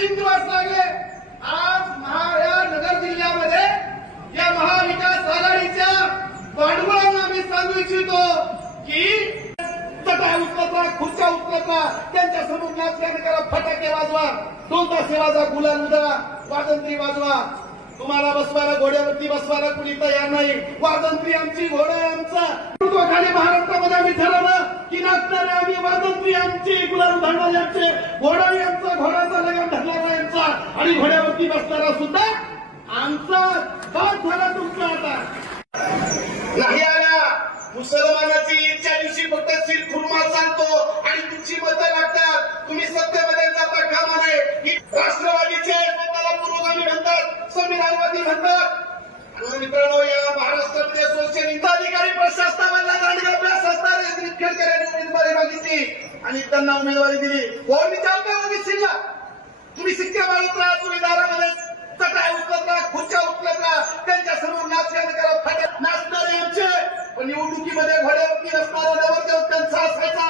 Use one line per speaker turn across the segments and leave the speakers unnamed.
तीन दिवस लागले. आज या नगर जिल्ह्यामध्ये या महाविकास आघाडीच्या भांडवळांना मी सांगू इच्छितो की चटा उचलता खुर्च्या उचलता त्यांच्यासमोर नाचल्या करा फटाके वाजवा दोन तास वाजा गुलाल उधळा वाजंत्री वाजवा. तुम्हाला बसवायला घोड्यावरती बसवायला कुणी तयार नाही. वाजंत्री आमची घोडा आहे आमचा. खाली महाराष्ट्रामध्ये आम्ही ठरवलं की नाचणारे आम्ही वाजंत्री आमची गुलाम उधळणारे आमचे घोडा यांचा घोड्याचा लगाम धरणारा आमचा आणि घोड्यावरती बसणारा सुद्धा आमचा बात झाला तुमचा आता. नाही आला. मुसलमानाची ईदच्या दिवशी फक्त सिर खुर्मा चालतो आणि तुमची मतं लागतात. तुम्ही सत्तेमध्ये जाता कामा नये. राष्ट्रवादीचे स्वतःला पुरोगामी म्हणतात संविधानवादी म्हणतात. मित्रांनो या महाराष्ट्रामध्ये सोशल अधिकारी प्रशासनामधला दांडगा अभ्यास असणारे श्री यांनी उमेदवारी मागितली आणि त्यांना उमेदवारी दिली. कोण विचारतो ओबीसीला? तुम्ही शिक्के मारत राहा तुम्ही दारामध्ये चटाय उचलत राहा खुर्च्या उचलत राहा त्यांच्यासमोर नाचल्याने करा फाट्यात नाचणारे आमचे. पण निवडणुकीमध्ये घोड्यावरती नसणारा नवरदेव त्यांचा असायचा.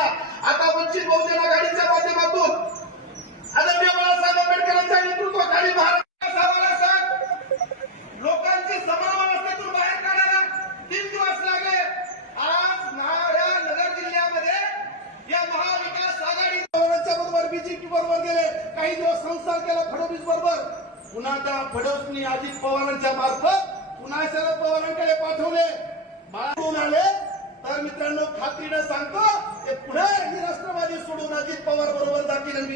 आता वंचित बहुजन आघाडीच्या माध्यमातून आदरणीय बाळासाहेब आंबेडकरांच्या नेतृत्वाखाली महाराष्ट्र या महाविकास आघाडी बरोबर बीजेपी बरोबर गेले. काही दिवस संसार केला फडणवीस बरोबर. पुन्हा त्या फडणवीसनी अजित पवारांच्या मार्फत पुन्हा शरद पवारांकडे पाठवले. बाळून आले. तर मित्रांनो खात्रीनं सांगतो ते पुढे ही राष्ट्रवादी सोडून अजित पवार बरोबर जातील